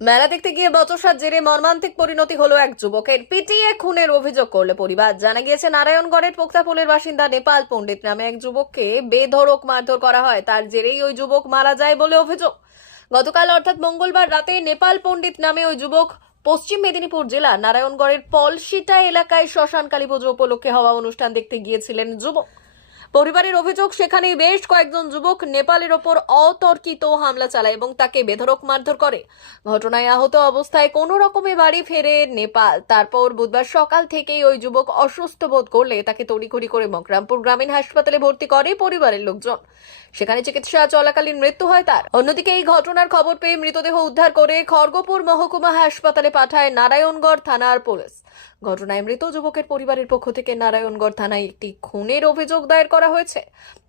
মেলা দেখতে গিয়ে বচসার জেরে মর্মান্তিক পরিণতি হলো এক যুবকের। পিটিয়ে খুনের অভিযোগ করলে পরিবার। জানা গিয়েছে, নারায়ণগড়ের পোক্তাপোলের বাসিন্দা নেপাল পণ্ডিত নামে এক যুবককে বেধড়ক মারধর করা হয়। তার জেরেই ওই যুবক মারা যায় বলে অভিযোগ। গতকাল, অর্থাৎ মঙ্গলবার রাতে, নেপাল পণ্ডিত নামে ওই যুবক পশ্চিম মেদিনীপুর জেলা নারায়ণগড়ের পলসিটা এলাকায় শ্মশান কালী পুজো উপলক্ষে হওয়া অনুষ্ঠান দেখতে গিয়েছিলেন যুবক। পরিবারের অভিযোগ সেখানে বেশ কয়েকজন যুবক নেপালের ওপর অতর্কিত হামলা চালায় এবং তাকে বেধরক মারধর করে। ঘটনায় আহত অবস্থায় কোনো রকমে বাড়ি ফেরে নেপাল। তারপর বুধবার সকাল থেকেই ওই যুবক অসুস্থ বোধ করলে তাকে তড়িঘড়ি করে মকরামপুর গ্রামীণ হাসপাতালে ভর্তি করে পরিবারের লোকজন। সেখানে চিকিৎসা চলাকালীন মৃত্যু হয় তার। অন্যদিকে এই ঘটনার খবর পেয়ে মৃতদেহ উদ্ধার করে খড়গপুর মহকুমা হাসপাতালে পাঠায় নারায়ণগড় থানার পুলিশ। ঘটনায় মৃত যুবকের পরিবারের পক্ষ থেকে নারায়ণগড় থানায় একটি খুনের অভিযোগ দায়ের করা হয়েছে।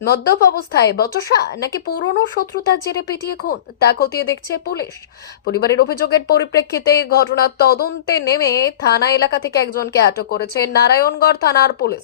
মদ্যপ অবস্থায় বচসা নাকি পুরনো শত্রুতার জেরে পিটিয়ে খুন, তা খতিয়ে দেখছে পুলিশ। পরিবারের অভিযোগের পরিপ্রেক্ষিতে ঘটনার তদন্তে নেমে থানা এলাকা থেকে একজনকে আটক করেছে নারায়ণগড় থানার পুলিশ।